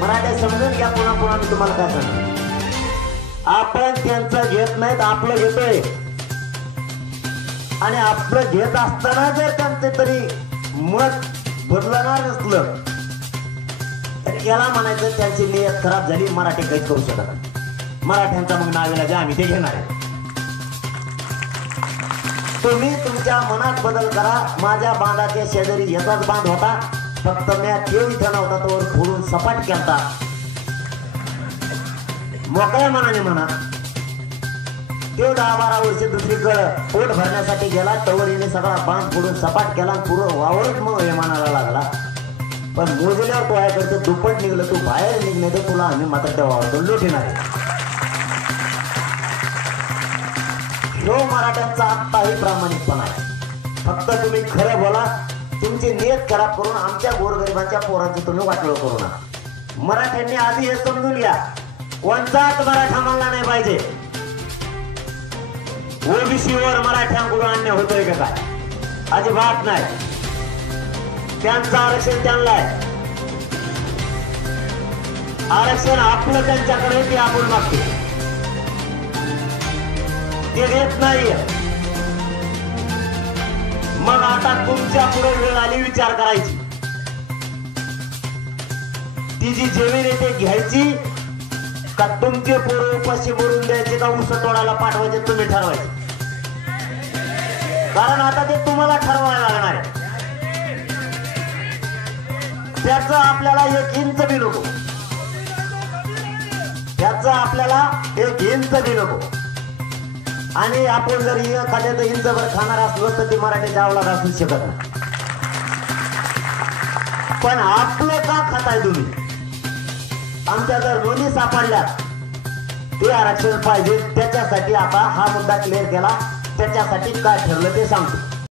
मराठा समजून घ्या. पुन्हा पुन्हा मी तुम्हाला काय सांगतो, आपण त्यांचं घेत नाहीत, आपलं घेतोय. आणि आपलं घेत असताना जर त्यांचे तरी मत बदलणार नसलं तर याला म्हणायचं त्यांची नियत खराब झाली, मराठी काहीच करू शकत नाही. मराठ्यांचा मग नावेला जे आम्ही ते घेणार आहे. तुम्ही तुमच्या मनात बदल करा. माझ्या बांधाच्या शेजारी याचाच बांध होता, फक्त मी ठेव इथं नव्हता तोवर फोडून सपाट केलता. मोकळ्या मनाने म्हणा. तो 10-12 वर्ष दुसरीकडे पोट भरण्यासाठी गेला, तवर येणे सगळा बांध फोडून सपाट केला, पूर्ण वावरच मग हे म्हणायला लागला. पण मोजल्यावर तो आहे करतो दुप्पट निघलं, तू बाहेर निघणे तर तुला आम्ही मात्र त्या वावरतो लुटणार आहे. ह्यो मराठ्यांचा आत्ताही प्रामाणिकपणा आहे. फक्त तुम्ही खरं बोला, तुमची नियत खराब करून आमच्या गोरगरिबांच्या पोरांची तुम्ही वाटोळ करू नका. मराठ्यांनी आधी हे समजून घ्या, कोणताच मराठा मानला नाही पाहिजे. ओबीसीवर मराठ्यांकडून अन्याय होतोय का काय? अजिबात नाही. त्यांचं आरक्षण त्यांना आहे. आरक्षण आपलं त्यांच्याकडे ते आपण मागतो, ते देत नाही. मग आता तुमच्या पुढे वेळ आली विचार करायची. ती जी जमीन आहे ते घ्यायची का तुमचे पोरं उपाशी मरून द्यायचे का ऊस तोडायला पाठवायचे तुम्ही ठरवायचे. कारण आता ते तुम्हाला ठरवायला लागणार आहे. त्याचं आपल्याला 1 इंच बी नको, त्याचं आपल्याला 1 इंच बी नको. आणि आपण जर एखाद्याचं इंचभर खाणार असलो तर ती मराठीच्या अवलाद असू शकत नाही. पण आपलं का खाताय तुम्ही? आमच्या जर नोंदी सापडल्या ते आरक्षण पाहिजे, त्याच्यासाठी आता हा मुद्दा क्लिअर केला. त्याच्यासाठी काय ठरलं ते सांगतो.